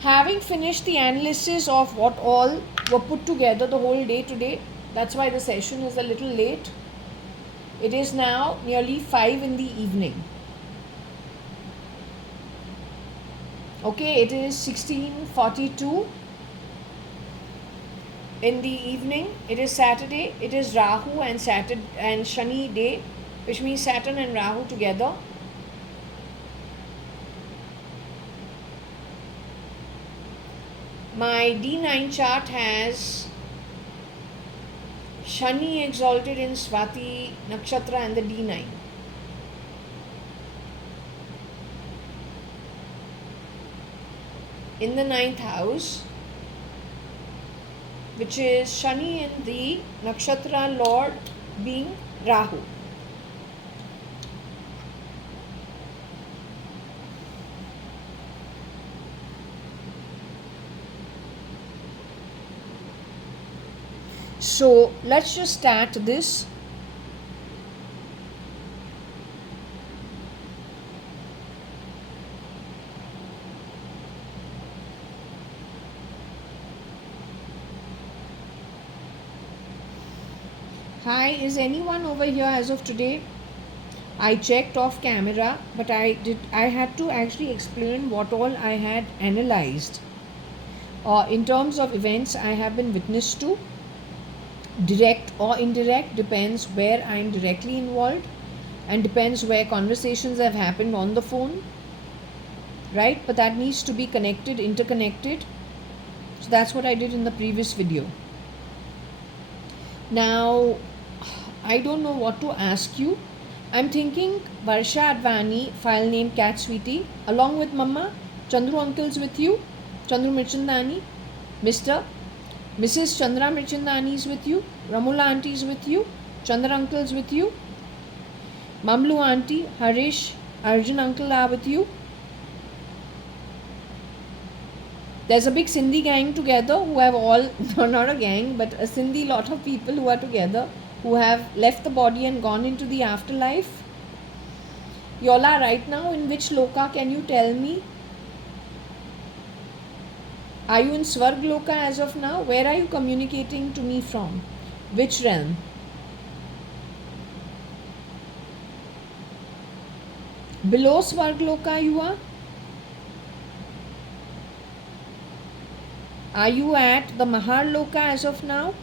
Having finished the analysis of what all were put together the whole day today, that's why the session is a little late. It is now nearly 5 in the evening. Okay, it is 16:42 in the evening. It is Saturday. It is Rahu and Shani day, which means Saturn and Rahu together. My D9 chart has Shani exalted in Swati Nakshatra and the D9. In the 9th house, which is Shani in the Nakshatra Lord being Rahu. So let's just start this. Hi, is anyone over here as of today? I checked off camera, but I had to actually explain what all I had analyzed. In terms of events I have been witness to, direct or indirect, depends where I am directly involved and depends where conversations have happened on the phone, right? But that needs to be connected, interconnected. So that's what I did in the previous video. Now, I don't know what to ask you. I'm thinking Varsha Advani, file name Cat Sweetie, along with Mama, Chandru uncle's with you, Chandru Mirchandani, Mrs. Chandra Mirchandani is with you, Ramula auntie is with you, Chandra uncle is with you, Mamlu auntie, Harish, Arjun uncle are with you. There's a big Sindhi gang together who have all, not a gang, but a Sindhi lot of people who are together, who have left the body and gone into the afterlife. Yola, right now, in which loka can you tell me? Are you in Swarg Loka as of now? Where are you communicating to me from? Which realm? Below Swarg Loka you are? Are you at the Mahar Loka as of now?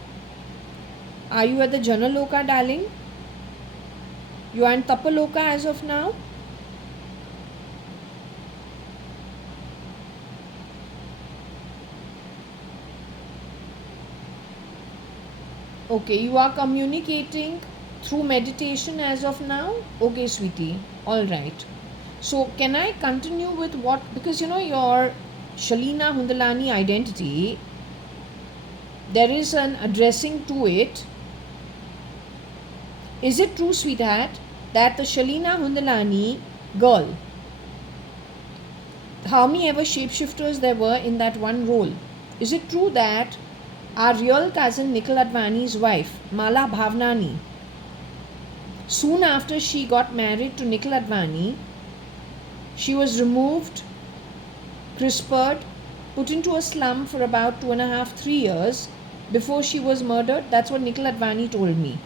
Are you at the Jana Loka, darling? You are in Tapa Loka as of now? Okay, you are communicating through meditation as of now? Okay, sweetie. All right. So, can I continue with what? Because your Shalina Hundalani identity, there is an addressing to it. Is it true, sweetheart, that the Shalina Hundalani girl, how many ever shapeshifters there were in that one role? Is it true that our real cousin Nikhil Advani's wife, Mala Bhavnani, soon after she got married to Nikhil Advani, she was removed, crispered, put into a slum for about 2.5-3 years before she was murdered? That's what Nikhil Advani told me.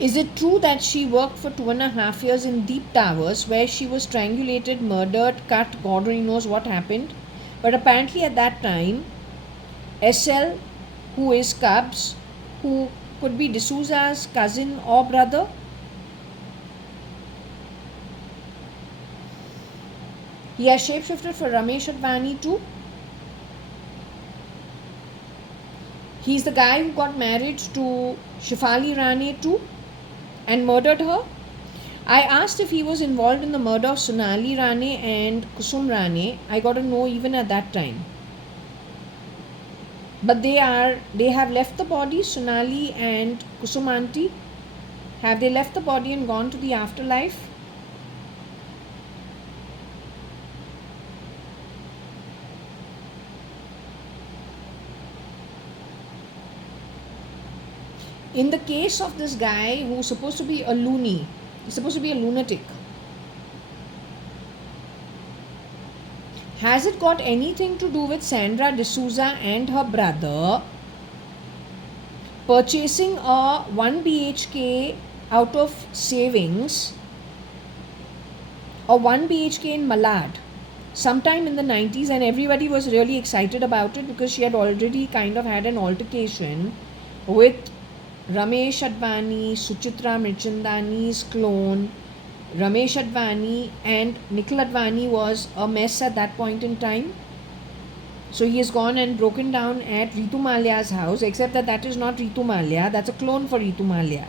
Is it true that she worked for 2.5 years in Deep Towers, where she was strangulated, murdered, cut, God only knows what happened? But apparently at that time, SL, who is Cubs, who could be D'Souza's cousin or brother, he has shapeshifted for Ramesh Advani too. He's the guy who got married to Shefali Rane too and murdered her. I asked if he was involved in the murder of Sonali Rane and Kusum Rane. I got to know even at that time. But they have left the body, Sonali and Kusum auntie. Have they left the body and gone to the afterlife? In the case of this guy who's supposed to be a loony, he's supposed to be a lunatic. Has it got anything to do with Sandra D'Souza and her brother purchasing a 1 BHK out of savings, or 1 BHK in Malad sometime in the 90s, and everybody was really excited about it because she had already kind of had an altercation with Ramesh Advani, Suchitra Mirchandani's clone. Ramesh Advani and Nikhil Advani was a mess at that point in time. So he has gone and broken down at Ritu Malia's house, except that that is not Ritu Malia, that's a clone for Ritu Malia.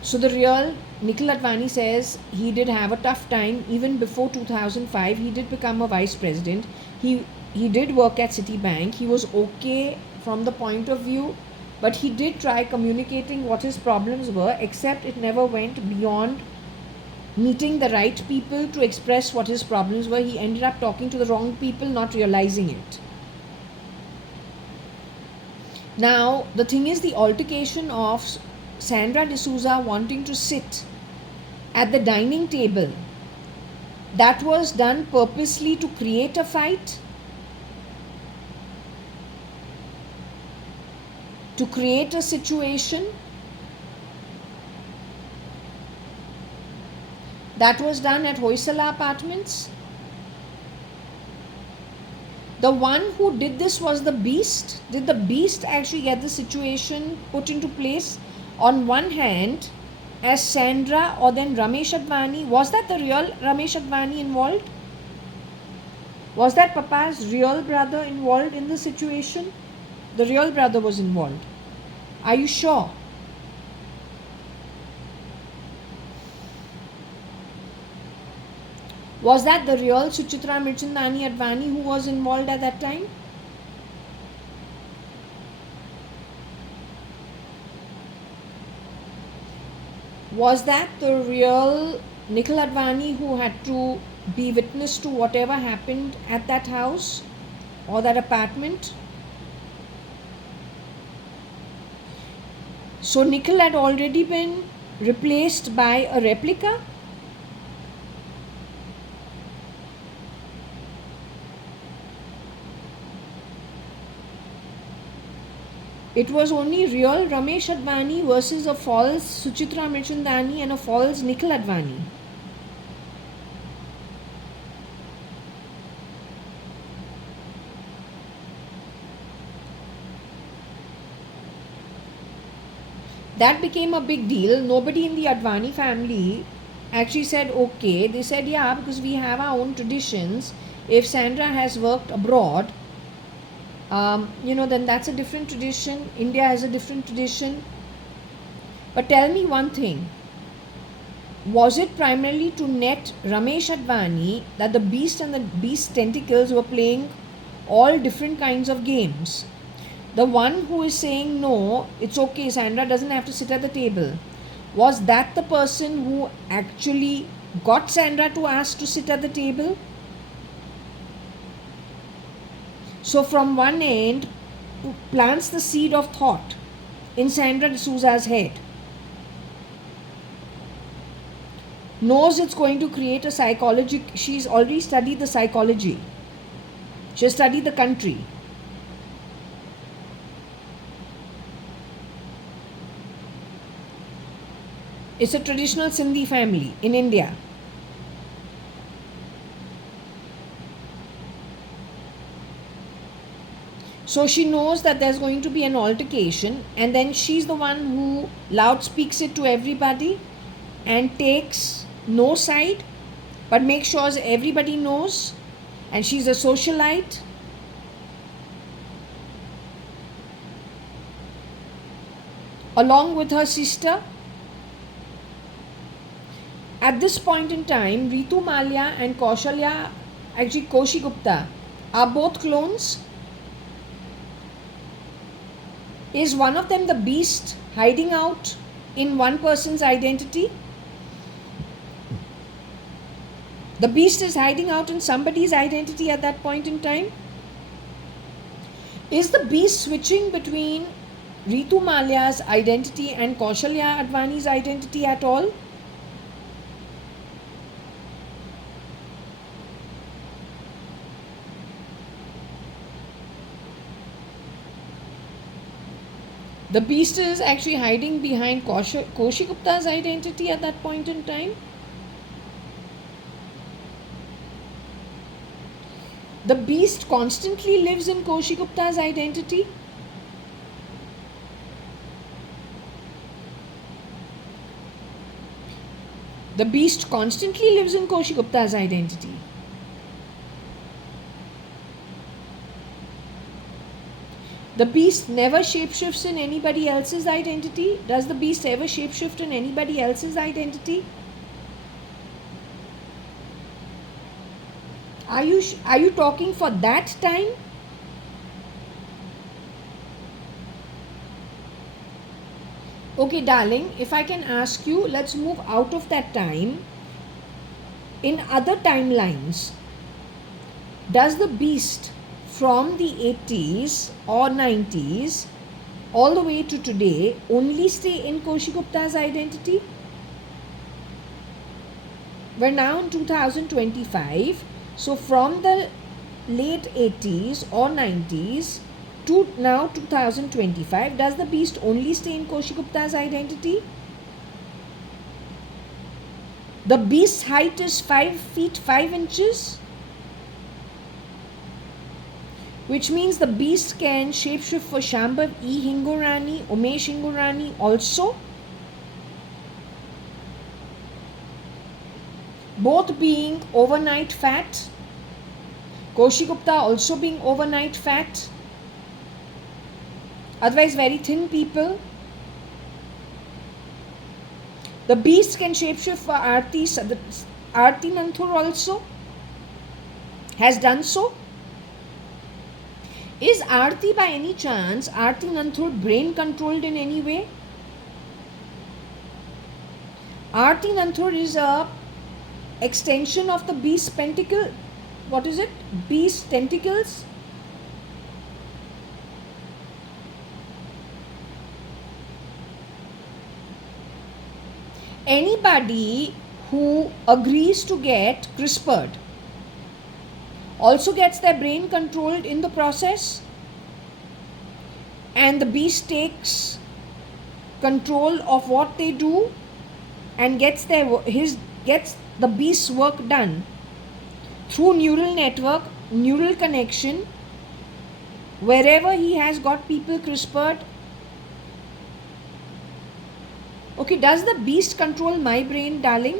So the real Nikhil Advani says he did have a tough time even before 2005. He did become a vice president. He did work at Citibank. He was okay from the point of view, but he did try communicating what his problems were, except it never went beyond meeting the right people to express what his problems were. He ended up talking to the wrong people, not realizing it. Now, the thing is, the altercation of Sandra D'Souza wanting to sit at the dining table, that was done purposely to create a fight, to create a situation. That was done at Hoysala Apartments. The one who did this was the Beast. Did the Beast actually get the situation put into place? On one hand, as Sandra or then Ramesh Advani, was that the real Ramesh Advani involved? Was that Papa's real brother involved in the situation? The real brother was involved. Are you sure? Was that the real Suchitra Mirchandani Advani who was involved at that time? Was that the real Nikhil Advani who had to be witness to whatever happened at that house or that apartment? So Nikhil had already been replaced by a replica? It was only real Ramesh Advani versus a false Suchitra Mirchandani and a false Nikhil Advani. That became a big deal. Nobody in the Advani family actually said okay. They said yeah, because we have our own traditions. If Sandra has worked abroad, then that's a different tradition. India has a different tradition. But tell me one thing. Was it primarily to net Ramesh Advani that the Beast and the Beast tentacles were playing all different kinds of games? The one who is saying no, it's okay, Sandra doesn't have to sit at the table. Was that the person who actually got Sandra to ask to sit at the table? So from one end, plants the seed of thought in Sandra D'Souza's head. Knows it's going to create a psychology. She's already studied the psychology. She has studied the country. It's a traditional Sindhi family in India. So she knows that there's going to be an altercation, and then she's the one who loudspeaks it to everybody and takes no side, but makes sure everybody knows, and she's a socialite. Along with her sister. At this point in time, Ritu Malia and Koshi Gupta are both clones. Is one of them the Beast hiding out in one person's identity? The Beast is hiding out in somebody's identity at that point in time. Is the Beast switching between Ritu Malia's identity and Kaushalya Advani's identity at all? The beast is actually hiding behind Koshi Gupta's identity at that point in time. The beast constantly lives in Koshi Gupta's identity. The beast constantly lives in Koshi Gupta's identity. The beast never shapeshifts in anybody else's identity. Does the beast ever shapeshift in anybody else's identity? Are you talking for that time? Okay, darling, if I can ask you, let's move out of that time. In other timelines, does the beast from the 80s or 90s all the way to today only stay in Koshi Gupta's identity? We're now in 2025. So from the late 80s or 90s to now 2025, does the beast only stay in Koshi Gupta's identity? The beast's height is 5 feet 5 inches, which means the beast can shapeshift for Shambhav E. Hingorani, Umesh Hingorani also, both being overnight fat. Koshi Gupta also being overnight fat, otherwise very thin people. The beast can shapeshift for Aarti Nanthur also, has done so. Is Aarti by any chance, Aarti Nanthur, brain controlled in any way? Aarti Nanthur is a extension of the beast's pentacle. What is it? Beast tentacles? Anybody who agrees to get CRISPR'd also gets their brain controlled in the process, and the beast takes control of what they do and gets the beast's work done through neural network, neural connection. Wherever he has got people CRISPR'd. Okay, does the beast control my brain, darling?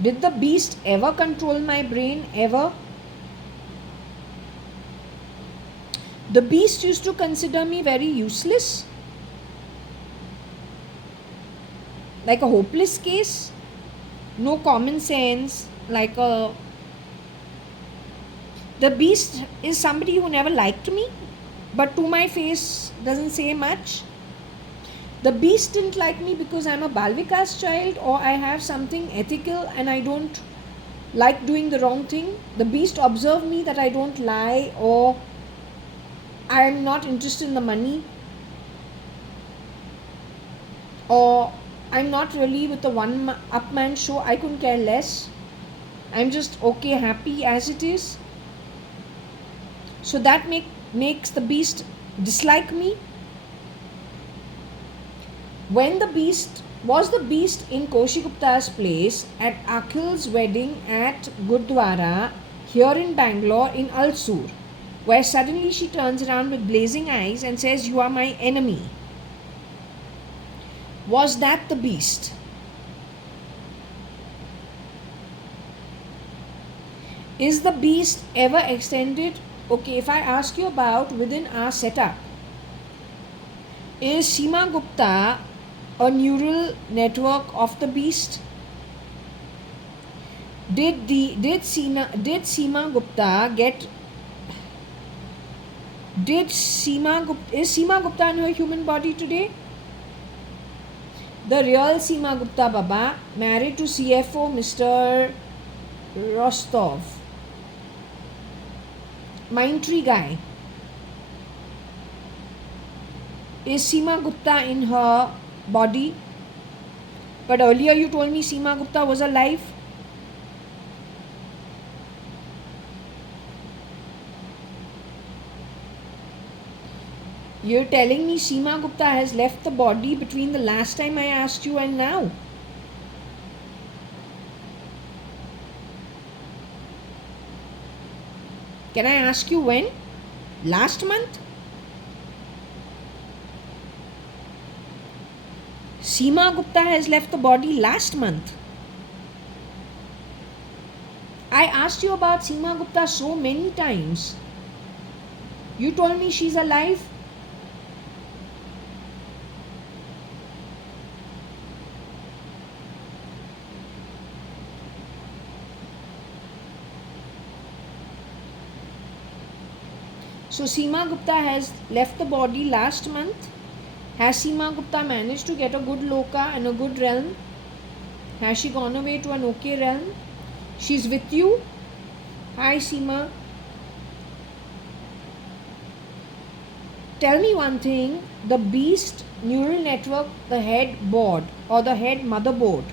Did the beast ever control my brain? Ever? The beast used to consider me very useless, like a hopeless case, no common sense, the beast is somebody who never liked me, but to my face doesn't say much. The beast didn't like me because I'm a Balvikas child, or I have something ethical and I don't like doing the wrong thing. The beast observed me that I don't lie, or I'm not interested in the money, or I'm not really with the one-up man show. I couldn't care less. I'm just okay, happy as it is. So that makes the beast dislike me. When the beast in Koshi Gupta's place at Akhil's wedding at Gurdwara here in Bangalore in Alsur, where suddenly she turns around with blazing eyes and says, "You are my enemy." Was that the beast? Is the beast ever extended? Okay, if I ask you about within our setup, is Seema Gupta a neural network of the beast? Is Seema Gupta in her human body today? The real Seema Gupta Baba, married to CFO Mr. Rostov, Mindtree guy. Is Seema Gupta in her body? But earlier you told me Seema Gupta was alive. You're telling me Seema Gupta has left the body between the last time I asked you and now. Can I ask you when? Last month? Seema Gupta has left the body last month. I asked you about Seema Gupta so many times. You told me she's alive. So Seema Gupta has left the body last month. Has Seema Gupta managed to get a good loka and a good realm? Has she gone away to an okay realm? She's with you? Hi Seema. Tell me one thing, the beast neural network, the head board or the head motherboard,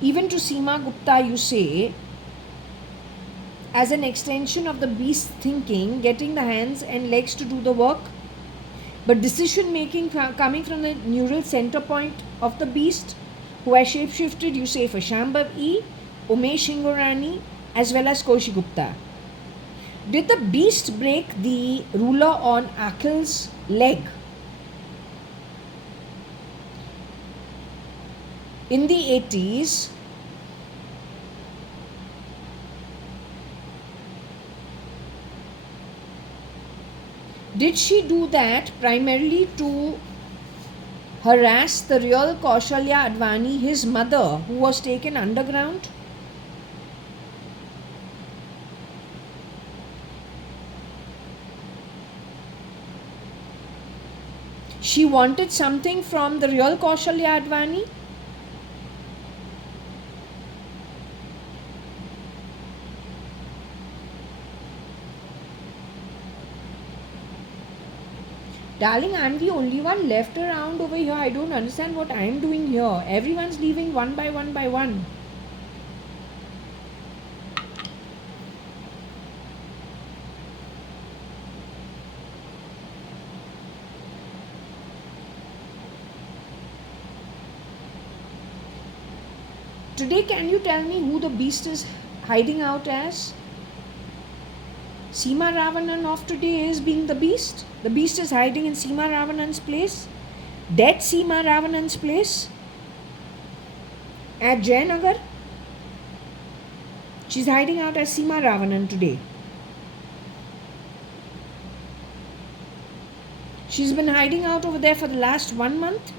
even to Seema Gupta you say, as an extension of the beast thinking, getting the hands and legs to do the work, but decision making coming from the neural center point of the beast, who has shapeshifted, you say, for Shambhav E, Umesh Ingorani, as well as Kaushik Gupta. Did the beast break the ruler on Akhil's leg? In the 80s, did she do that primarily to harass the real Kaushalya Advani, his mother, who was taken underground? She wanted something from the real Kaushalya Advani? Darling, I'm the only one left around over here. I don't understand what I'm doing here. Everyone's leaving one by one by one. Today, can you tell me who the beast is hiding out as? Seema Ravanan of today is being the beast. The beast is hiding in Seema Ravanan's place. Dead Seema Ravanan's place. At Jayanagar. She's hiding out as Seema Ravanan today. She's been hiding out over there for the last 1 month.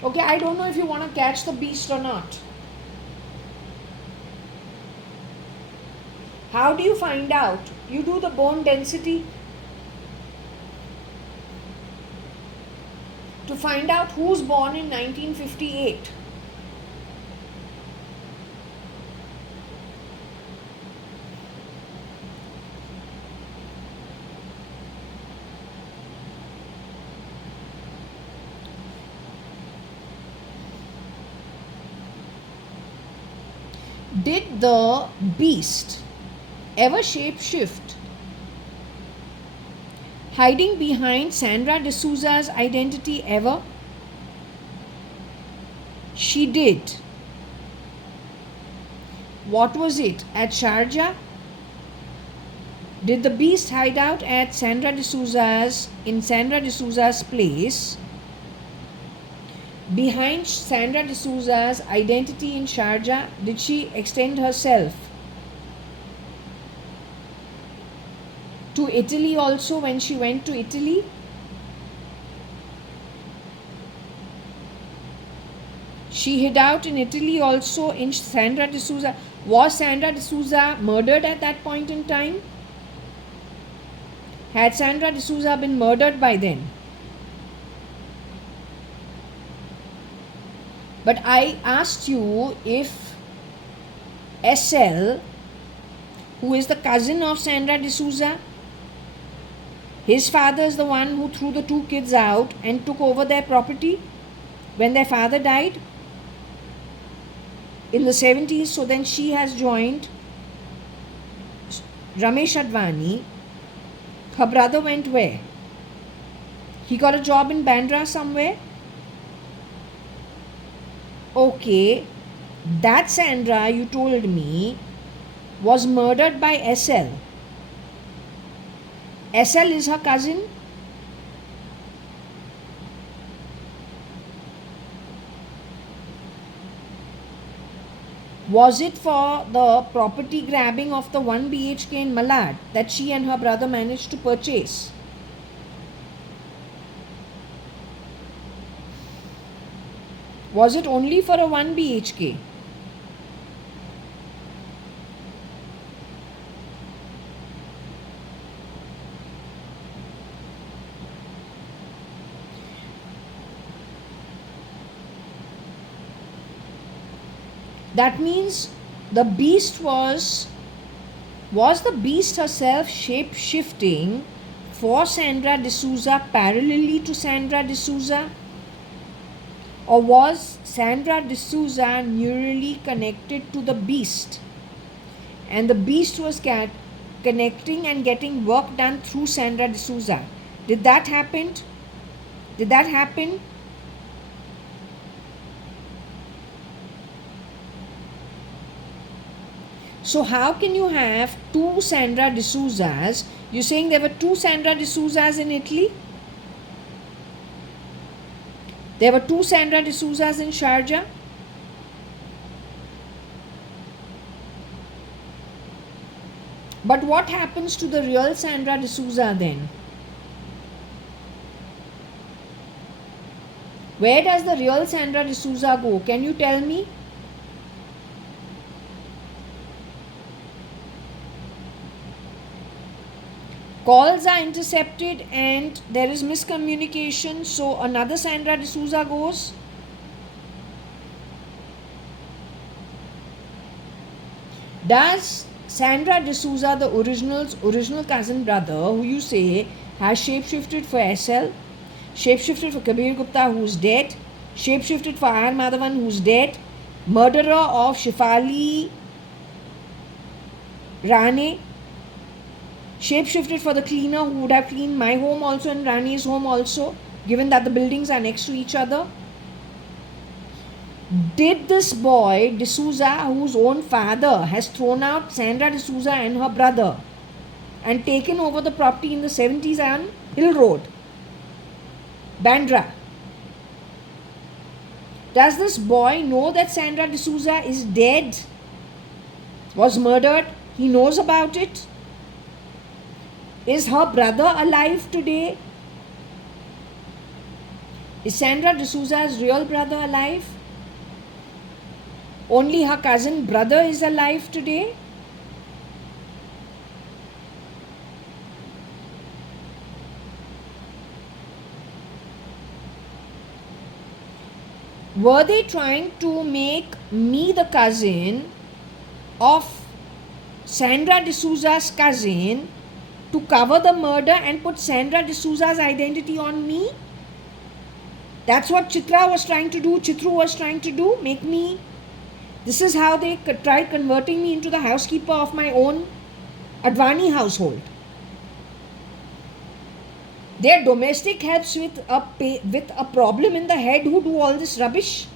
Okay, I don't know if you want to catch the beast or not. How do you find out? You do the bone density to find out who's born in 1958. Did the beast ever shapeshift, hiding behind Sandra D'Souza's identity ever? She did. What was it? At Sharjah? Did the beast hide out at Sandra D'Souza's, in Sandra D'Souza's place, behind Sandra D'Souza's identity in Sharjah? Did she extend herself to Italy also when she went to Italy? She hid out in Italy also in Sandra D'Souza. Was Sandra D'Souza murdered at that point in time? Had Sandra D'Souza been murdered by then? But I asked you if SL who is the cousin of Sandra D'Souza. His father is the one who threw the two kids out and took over their property when their father died in the 70s. So then she has joined Ramesh Advani. Her brother went where? He got a job in Bandra somewhere. Okay, that Sandra, you told me, was murdered by SL. SL is her cousin. Was it for the property grabbing of the 1 BHK in Malad that she and her brother managed to purchase? Was it only for a 1 BHK? That means the beast was the beast herself shape-shifting for Sandra D'Souza parallelly to Sandra D'Souza? Or was Sandra D'Souza neurally connected to the beast? And the beast was connecting and getting work done through Sandra D'Souza. Did that happen? Did that happen? So how can you have two Sandra D'Souzas? You're saying there were two Sandra D'Souzas in Italy? There were two Sandra D'Souzas in Sharjah? But what happens to the real Sandra D'Souza then? Where does the real Sandra D'Souza go? Can you tell me? Calls are intercepted and there is miscommunication, so another Sandra D'Souza goes. Does Sandra D'Souza, the original cousin brother, who you say has shapeshifted for SL, shapeshifted for Kabir Gupta, who's dead, shapeshifted for R. Madhavan, who's dead, murderer of Shefali Rane, shapeshifted for the cleaner who would have cleaned my home also and Rani's home also, given that the buildings are next to each other? Did this boy D'Souza, whose own father has thrown out Sandra D'Souza and her brother and taken over the property in the 70s on Hill Road, Bandra, does this boy know that Sandra D'Souza is dead, was murdered? He knows about it. Is her brother alive today? Is Sandra D'Souza's real brother alive? Only her cousin brother is alive today? Were they trying to make me the cousin of Sandra D'Souza's cousin to cover the murder and put Sandra D'Souza's identity on me? That's what Chitra was trying to do, Chitru was trying to do, make me. This is how they tried converting me into the housekeeper of my own Advani household. Their domestic helps with a problem in the head who do all this rubbish,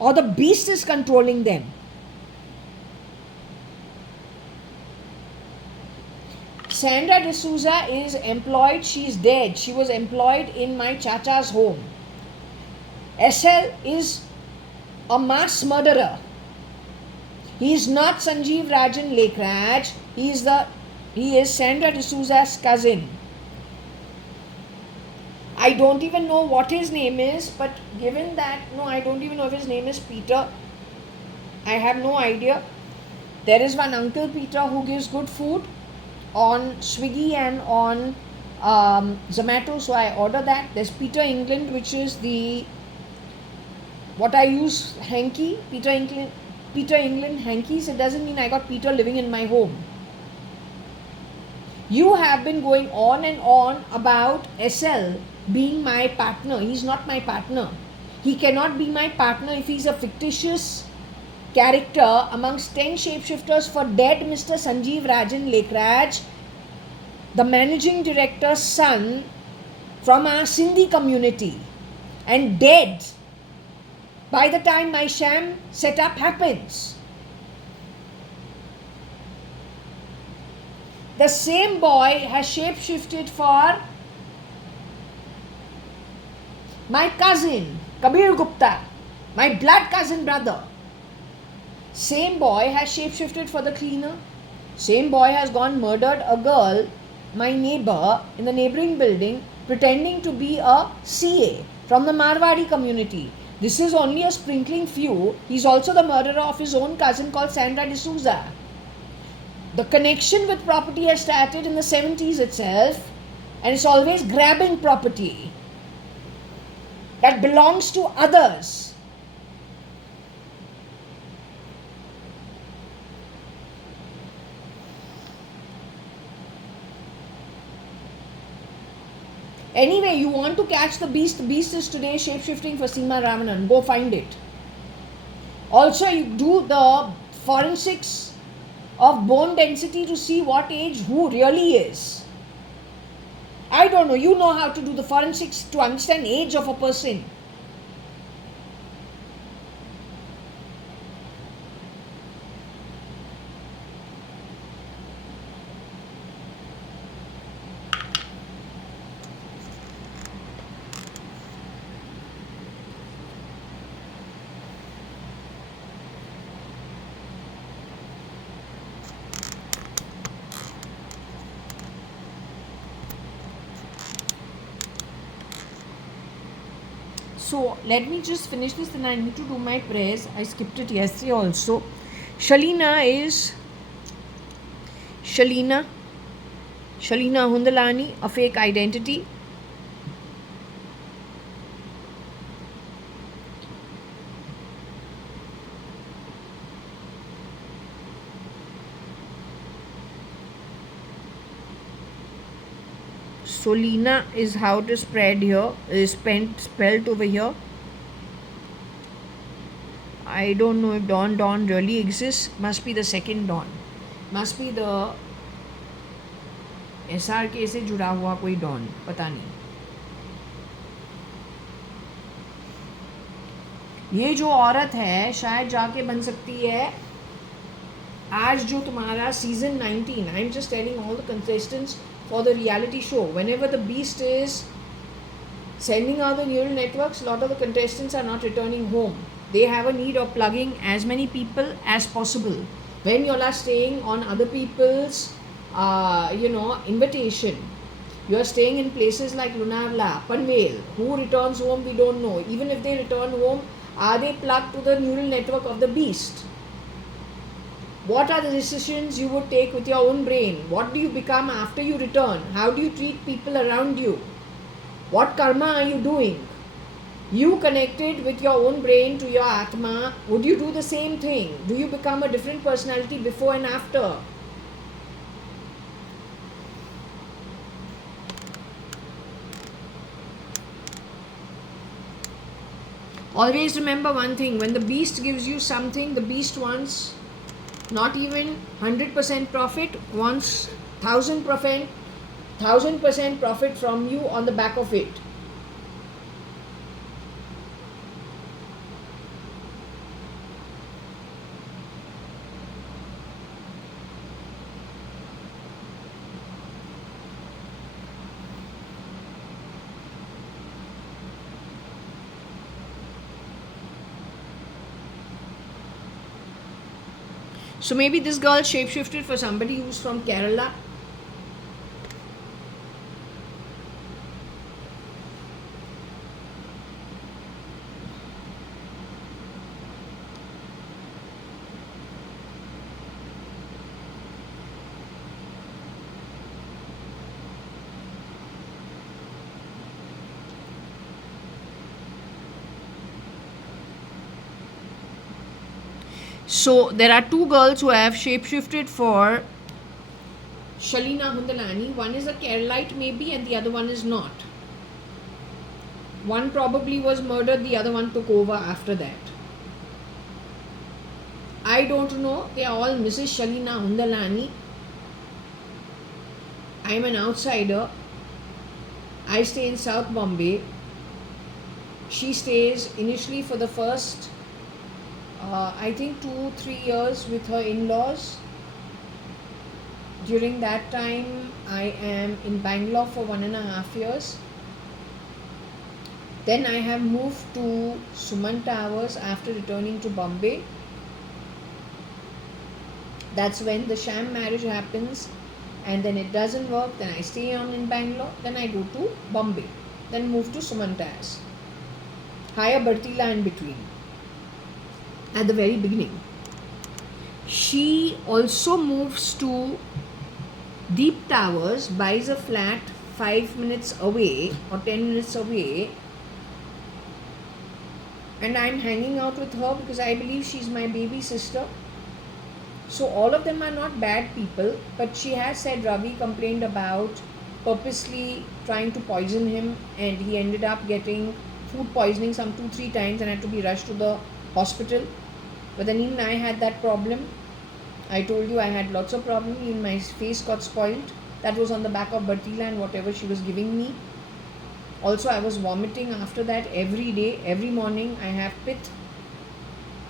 or the beast is controlling them. Sandra D'Souza is employed, she is dead. She was employed in my chacha's home. SL is a mass murderer. He is not Sanjeev Rajan Lekraj. He is Sandra D'Souza's cousin. I don't even know what his name is, but given that, no, I don't even know if his name is Peter. I have no idea. There is one Uncle Peter who gives good food on Swiggy and on Zomato, so I order that. There's Peter England, which is what I use, hanky, Peter England hankies. It doesn't mean I got Peter living in my home. You have been going on and on about SL being my partner. He's not my partner. He cannot be my partner if he's a fictitious character amongst 10 shapeshifters for dead Mr. Sanjeev Rajan Lekraj, the managing director's son from our Sindhi community, and dead by the time my sham setup happens. The same boy has shapeshifted for my cousin Kabir Gupta, my blood cousin brother. Same boy has shapeshifted for the cleaner. Same boy has gone murdered a girl, my neighbor, in the neighboring building, pretending to be a CA from the Marwadi community. This is only a sprinkling few. He's also the murderer of his own cousin called Sandra D'Souza. The connection with property has started in the 70s itself, and it's always grabbing property that belongs to others. Anyway, you want to catch the beast. The beast is today shapeshifting for Seema Ramanan. Go find it. Also, you do the forensics of bone density to see what age who really is. I don't know. You know how to do the forensics to understand age of a person. So let me just finish this, and I need to do my prayers. I skipped it yesterday also. Shalina is Shalina Hundalani, a fake identity. Solina is how it is spread here, is spelled over here. I don't know if Don really exists. Must be the second Don. Must be the SRK से जुड़ा हुआ कोई Don. पता नहीं. ये जो औरत है शायद जाके बन सकती है आज जो तुम्हारा season 19. I'm just telling all the contestants for the reality show. Whenever the beast is sending out the neural networks, a lot of the contestants are not returning home. They have a need of plugging as many people as possible. When you are staying on other people's, invitation, you are staying in places like Lunarla, Panvel. Who returns home, we don't know. Even if they return home, are they plugged to the neural network of the beast? What are the decisions you would take with your own brain? What do you become after you return? How do you treat people around you? What karma are you doing? You connected with your own brain to your Atma, would you do the same thing? Do you become a different personality before and after? Always remember one thing, when the beast gives you something, the beast wants not even 100% profit, wants 1000% profit from you on the back of it. So maybe this girl shapeshifted for somebody who's from Kerala. So there are two girls who have shapeshifted for Shalina Hundalani. One is a Keralite maybe and the other one is not. One probably was murdered, the other one took over after that. I don't know. They are all Mrs. Shalina Hundalani. I am an outsider. I stay in South Bombay. She stays initially for the first, I think 2-3 years with her in-laws. During that time, I am in Bangalore for 1.5 years. Then I have moved to Suman Towers after returning to Bombay. That's when the sham marriage happens, and then it doesn't work. Then I stay on in Bangalore. Then I go to Bombay. Then move to Suman Towers. Hire Bartila in between. At the very beginning. She also moves to Deep Towers, buys a flat 5 minutes away or 10 minutes away, and I'm hanging out with her because I believe she's my baby sister. So all of them are not bad people, but she has said Ravi complained about purposely trying to poison him, and he ended up getting food poisoning some 2-3 times and had to be rushed to the hospital. But then even I had that problem. I told you I had lots of problems. Even my face got spoiled. That was on the back of Bartila and whatever she was giving me. Also, I was vomiting after that every day, every morning. I have pith,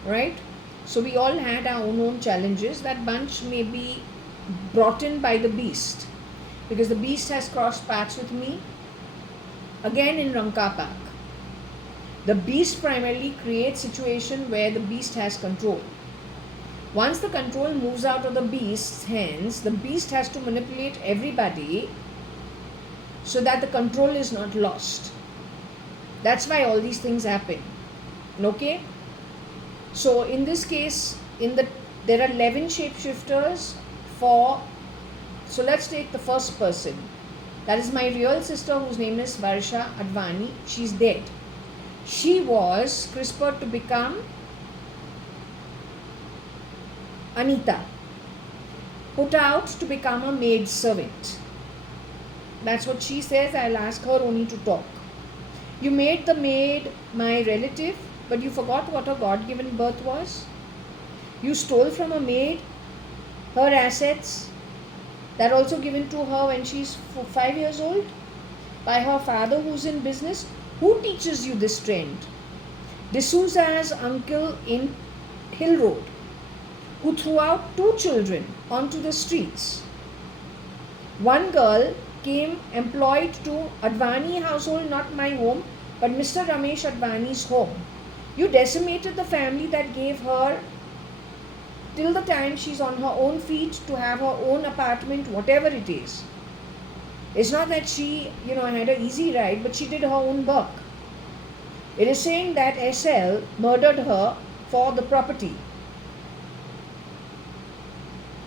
right? So we all had our own challenges. That bunch may be brought in by the beast, because the beast has crossed paths with me again in Ranka Park. The beast primarily creates situation where the beast has control. Once the control moves out of the beast's hands, the beast has to manipulate everybody so that the control is not lost. That's why all these things happen. Okay? So in this case, there are 11 shapeshifters for. So let's take the first person. That is my real sister, whose name is Varsha Advani. She's dead. She was CRISPR'd to become Anita, put out to become a maid servant. That's what she says. I'll ask her only to talk. You made the maid my relative, but you forgot what her God-given birth was. You stole from a maid her assets that are also given to her when she's 5 years old by her father, who's in business. Who teaches you this trend? D'Souza's uncle in Hill Road, who threw out 2 children onto the streets. One girl came employed to Advani household, not my home, but Mr. Ramesh Advani's home. You decimated the family that gave her till the time she's on her own feet to have her own apartment, whatever it is. It's not that she, had an easy ride, but she did her own work. It is saying that SL murdered her for the property.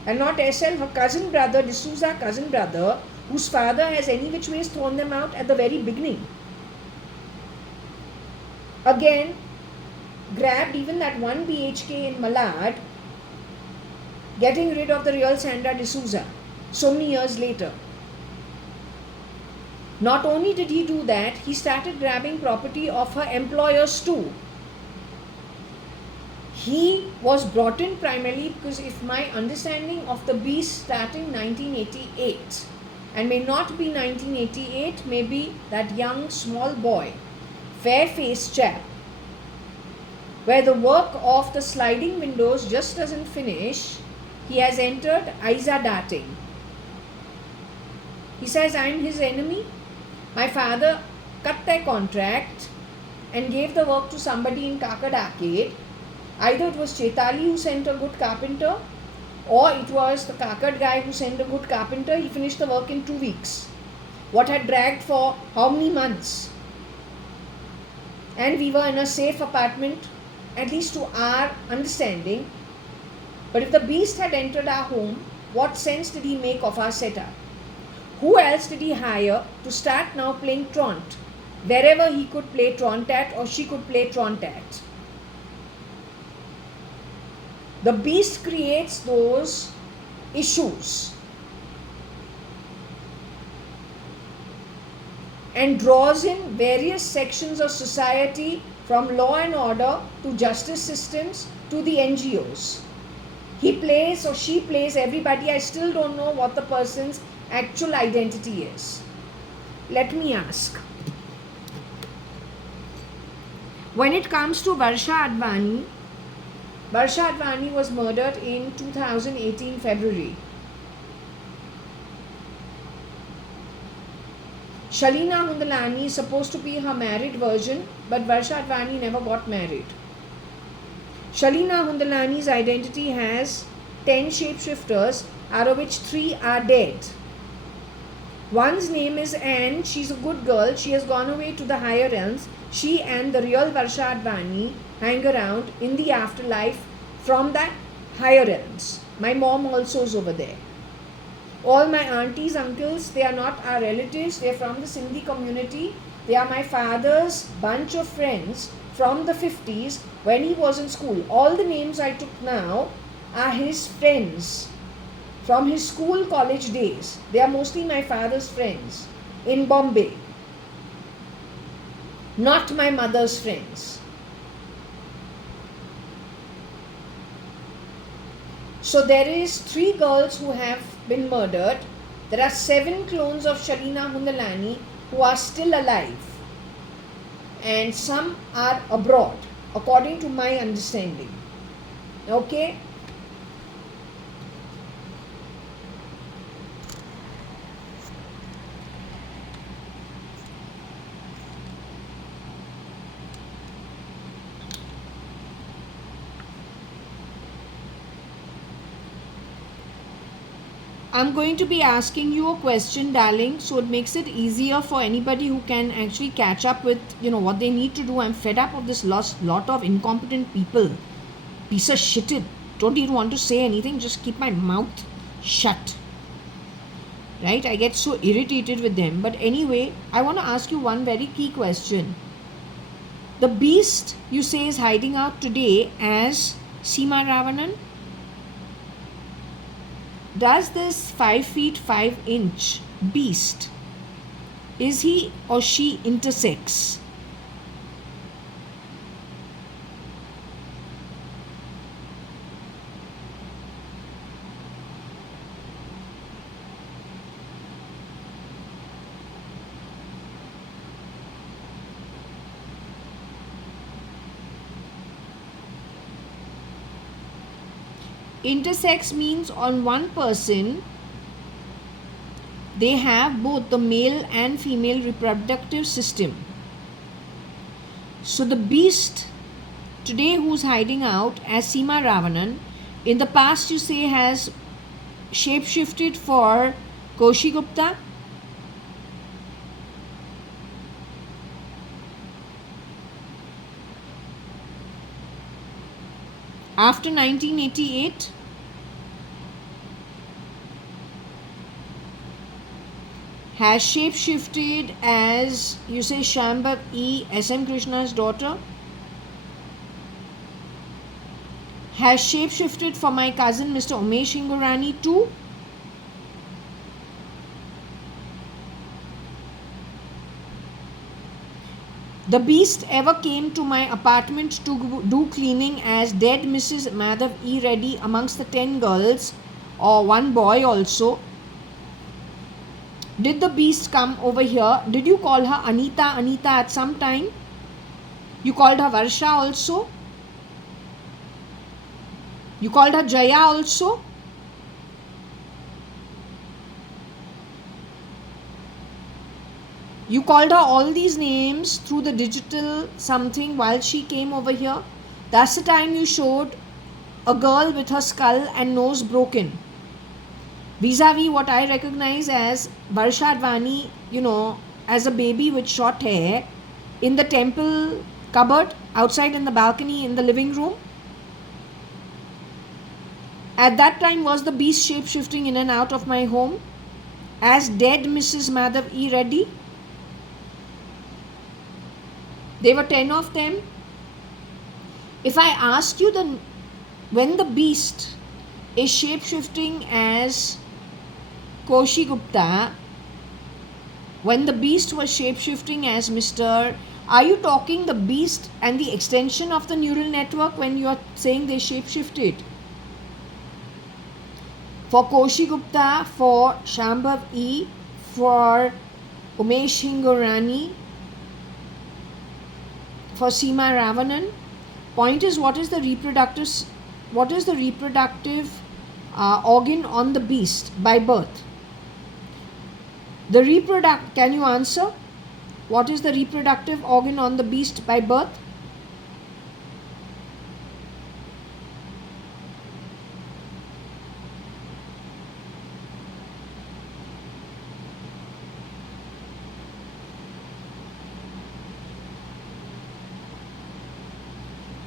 And not SL, her cousin brother, D'Souza cousin brother, whose father has any which ways thrown them out at the very beginning. Again, grabbed even that 1 BHK in Malad, getting rid of the real Sandra D'Souza so many years later. Not only did he do that, he started grabbing property of her employers too. He was brought in primarily because, if my understanding of the beast starting 1988, and may not be 1988, maybe that young small boy, fair-faced chap, where the work of the sliding windows just doesn't finish, he has entered Isa darting. He says, I'm his enemy. My father cut their contract and gave the work to somebody in Kakad Arcade. Either it was Chetali who sent a good carpenter, or it was the Kakad guy who sent a good carpenter. He finished the work in 2 weeks. What had dragged for how many months? And we were in a safe apartment, at least to our understanding. But if the beast had entered our home, what sense did he make of our setup? Who else did he hire to start now playing Tront, wherever he could play Tront at, or she could play Tront at? The beast creates those issues. and draws in various sections of society, from law and order to justice systems to the NGOs. He plays or she plays everybody. I still don't know what the person's actual identity is. Let me ask. When it comes to Varsha Advani was murdered in 2018 February. Shalina Hundalani is supposed to be her married version, but Varsha Advani never got married. Shalina Hundalani's identity has 10 shapeshifters, out of which 3 are dead. One's name is Anne. She's a good girl. She has gone away to the higher realms. She and the real Varsha Advani hang around in the afterlife from the higher realms. My mom also is over there. All my aunties, uncles, they are not our relatives. They are from the Sindhi community. They are my father's bunch of friends from the 50s when he was in school. All the names I took now are his friends from his school college days. They are mostly my father's friends in Bombay, not my mother's friends. So there is 3 girls who have been murdered. There are 7 clones of Shalina Hundalani who are still alive, and some are abroad, according to my understanding. Okay? I'm going to be asking you a question, darling, so it makes it easier for anybody who can actually catch up with, what they need to do. I'm fed up of this lot of incompetent people. Piece of shit. Don't even want to say anything, just keep my mouth shut. Right? I get so irritated with them. But anyway, I want to ask you one very key question. The beast you say is hiding out today as Seema Ravanan. Does this 5 feet 5 inch beast, is he or she intersex? Intersex means on one person they have both the male and female reproductive system. So the beast today who's hiding out as Seema Ravanan, in the past you say has shapeshifted for Koshi Gupta. After 1988, has shapeshifted as, you say, Shambhav E. S.M. Krishna's daughter. Has shapeshifted for my cousin Mr. Umesh Hingorani too. The beast ever came to my apartment to do cleaning as dead Mrs. Madhav E. Reddy amongst the 10 girls, or one boy also. Did the beast come over here? Did you call her Anita at some time? You called her Varsha also? You called her Jaya also? You called her all these names through the digital something while she came over here. That's the time you showed a girl with her skull and nose broken. Vis-a-vis what I recognize as Varsha Advani, as a baby with short hair in the temple cupboard, outside in the balcony in the living room. At that time was the beast shape shifting in and out of my home as dead Mrs. Madhav E. Reddy. There were 10 of them. If I ask you when the beast is shape shifting as Koshi Gupta, When the beast was shape-shifting as Mr. Are you talking the beast and the extension of the neural network when you are saying they shape-shifted? For Koshi Gupta, for Shambhav E, for Umesh Hingorani, for Seema Ravanan. Point is, what is the reproductive organ on the beast by birth? Can you answer? What is the reproductive organ on the beast by birth?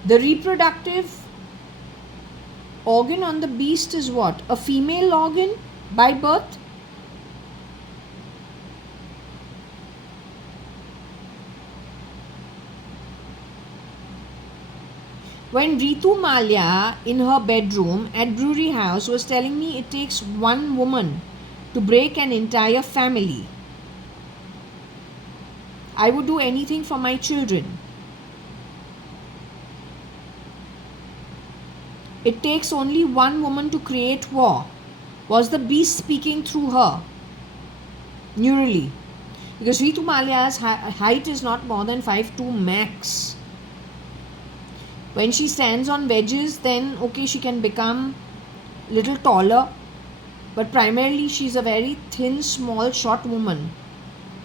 The reproductive organ on the beast is what? A female organ by birth? When Ritu Malia in her bedroom at Brewery House was telling me it takes one woman to break an entire family, I would do anything for my children. It takes only one woman to create war. Was the beast speaking through her? Neurally. Because Ritu Malia's height is not more than 5'2" max. When she stands on wedges, then okay, she can become little taller. But primarily she's a very thin, small, short woman.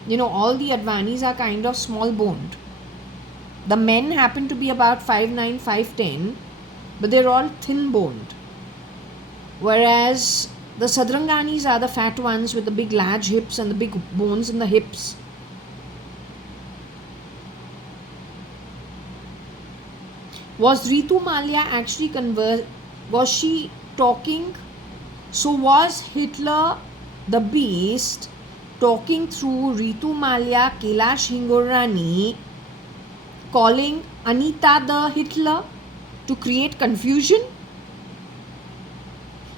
You know, all the Advanis are kind of small boned. The men happen to be about 5'9", 5'10", but they're all thin boned. Whereas the Sadranganis are the fat ones with the big large hips and the big bones in the hips. Was Ritu Malia actually was she talking? So was Hitler the beast talking through Ritu Malia, Kailash Hingorani, calling Anita the Hitler to create confusion?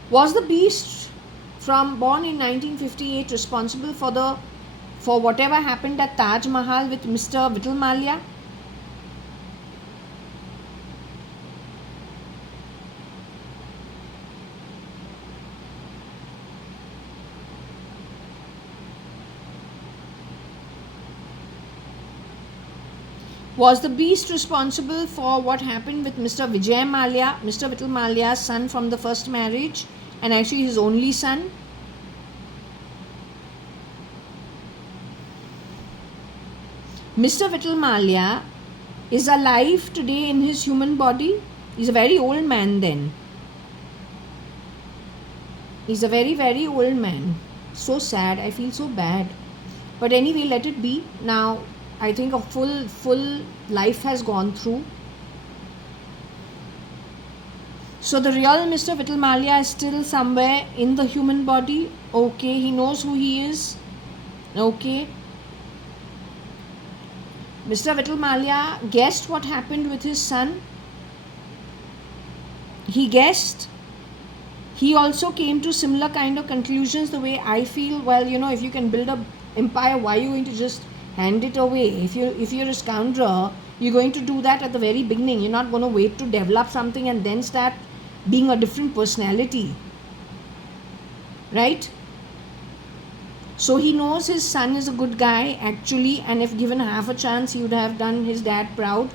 Was the beast born in 1958 responsible for whatever happened at Taj Mahal with Mr. Vital Malia? Was the beast responsible for what happened with Mr. Vijay Malia, Mr. Vital Malia's son from the first marriage, and actually his only son? Mr. Vital Malia is alive today in his human body. He's a very old man then. He's a very, very old man. So sad. I feel so bad. But anyway, let it be. Now, I think a full life has gone through. So the real Mr. Vital Malia is still somewhere in the human body. Okay, he knows who he is. Okay. Mr. Vital Malia guessed what happened with his son. He guessed. He also came to similar kind of conclusions the way I feel. Well, you know, if you can build an empire, why are you going to just hand it away? If you're a scoundrel, you're going to do that at the very beginning. You're not going to wait to develop something and then start being a different personality, right? So he knows his son is a good guy actually, and if given half a chance, he would have done his dad proud.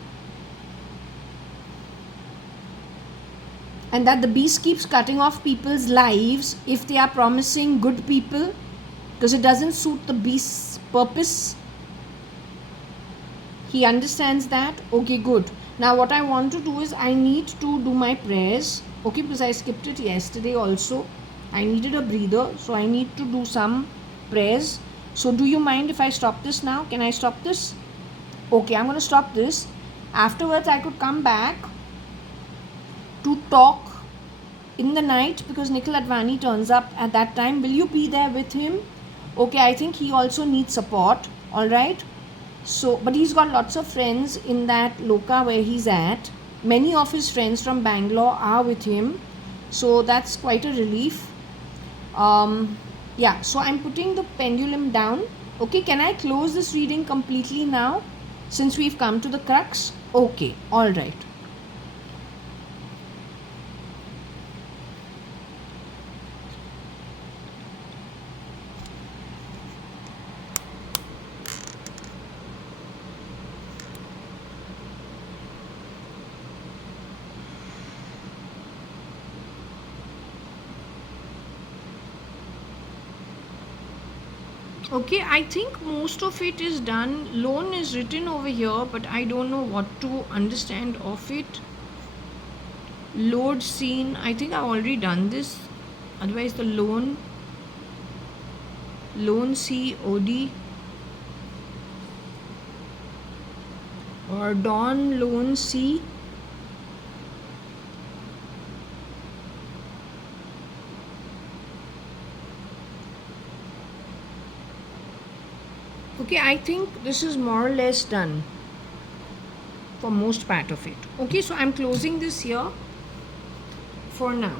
And that the beast keeps cutting off people's lives if they are promising good people, because it doesn't suit the beast's purpose. He understands that. Okay, good. Now what I want to do is I need to do my prayers. Okay, because I skipped it yesterday also. I needed a breather, so I need to do some prayers. So do you mind if I stop this now? Can I stop this? Okay, I'm going to stop this. Afterwards, I could come back to talk in the night because Nikhil Advani turns up at that time. Will you be there with him? Okay, I think he also needs support. All right. So, but he's got lots of friends in that loka where he's at. Many of his friends from Bangalore are with him. So that's quite a relief. Yeah, so I'm putting the pendulum down Okay, can I close this reading completely now since we've come to the crux? Okay, all right. Okay, I think most of it is done. Loan is written over here, but I don't know what to understand of it. Load scene, I think I've already done this. Otherwise, the loan COD or Dawn loan C. Okay, I think this is more or less done for most part of it. Okay, so I'm closing this here for now.